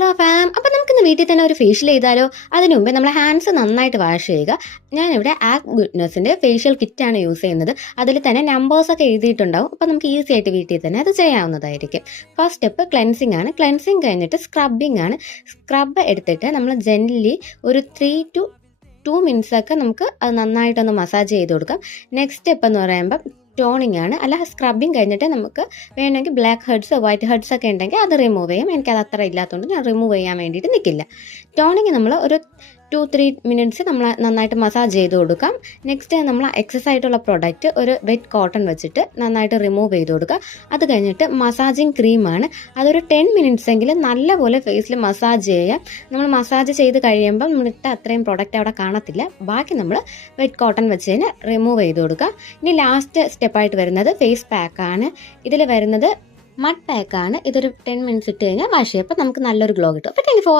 Hello farm. അപ്പോൾ നമുക്കിന്ന് വീട്ടിൽ തന്നെ ഒരു ഫേഷ്യൽ ചെയ്താലോ? അതിന് മുമ്പേ നമ്മൾ ഹാൻഡ്സ് നന്നായിട്ട് വാഷ് ചെയ്യുക. ഞാനിവിടെ ആക് ഗുഡ്നസിൻ്റെ ഫേഷ്യൽ കിറ്റാണ് യൂസ് ചെയ്യുന്നത്. അതിൽ തന്നെ നമ്പേഴ്സൊക്കെ എഴുതിയിട്ടുണ്ടാവും. അപ്പോൾ നമുക്ക് ഈസി ആയിട്ട് വീട്ടിൽ തന്നെ അത് ചെയ്യാവുന്നതായിരിക്കും. ഫസ്റ്റ് സ്റ്റെപ്പ് ക്ലെൻസിങ് ആണ്. ക്ലെൻസിങ് കഴിഞ്ഞിട്ട് സ്ക്രബിങ് ആണ്. സ്ക്രബ് എടുത്തിട്ട് നമ്മൾ ജെൻറ്റ്ലി ഒരു 3 to 2 minutes ഒക്കെ നമുക്ക് അത് നന്നായിട്ടൊന്ന് മസാജ് ചെയ്ത് കൊടുക്കാം. നെക്സ്റ്റ് സ്റ്റെപ്പ് എന്ന് പറയുമ്പോൾ ടോണിങ് ആണ്. അല്ല, സ്ക്രബിങ് കഴിഞ്ഞിട്ട് നമുക്ക് വേണമെങ്കിൽ ബ്ലാക്ക് ഹെഡ്സ് വൈറ്റ് ഹെഡ്സ് ഒക്കെ ഉണ്ടെങ്കിൽ അത് റിമൂവ് ചെയ്യാം. എനിക്കത് അത്ര ഇല്ലാത്തതുകൊണ്ട് ഞാൻ റിമൂവ് ചെയ്യാൻ വേണ്ടിയിട്ട് നിൽക്കില്ല. ടോണിങ് നമ്മൾ ഒരു 2-3 minutes നമ്മൾ നന്നായിട്ട് മസാജ് ചെയ്ത് കൊടുക്കാം. നെക്സ്റ്റ് നമ്മൾ എക്സസ് ആയിട്ടുള്ള പ്രൊഡക്റ്റ് ഒരു വെറ്റ് കോട്ടൺ വെച്ചിട്ട് നന്നായിട്ട് റിമൂവ് ചെയ്ത് കൊടുക്കുക. അത് കഴിഞ്ഞിട്ട് മസാജിങ് ക്രീമാണ്. അതൊരു 10 minutes എങ്കിലും നല്ലപോലെ ഫേസിൽ മസാജ് ചെയ്യാം. നമ്മൾ മസാജ് ചെയ്ത് കഴിയുമ്പോൾ നമ്മളിട്ട അത്രയും പ്രൊഡക്റ്റ് അവിടെ കാണത്തില്ല. ബാക്കി നമ്മൾ വെറ്റ് കോട്ടൺ വെച്ചതിന് റിമൂവ് ചെയ്ത് കൊടുക്കുക. ഇനി ലാസ്റ്റ് സ്റ്റെപ്പായിട്ട് വരുന്നത് ഫേസ് പാക്കാണ്. ഇതിൽ വരുന്നത് മഡ് പാക്കാണ്. ഇതൊരു 10 minutes ഇട്ട് കഴിഞ്ഞാൽ വാഷ് ചെയ്യും. അപ്പോൾ നമുക്ക് നല്ലൊരു ഗ്ലോ കിട്ടും. അപ്പോൾ താങ്ക് യു ഫോർ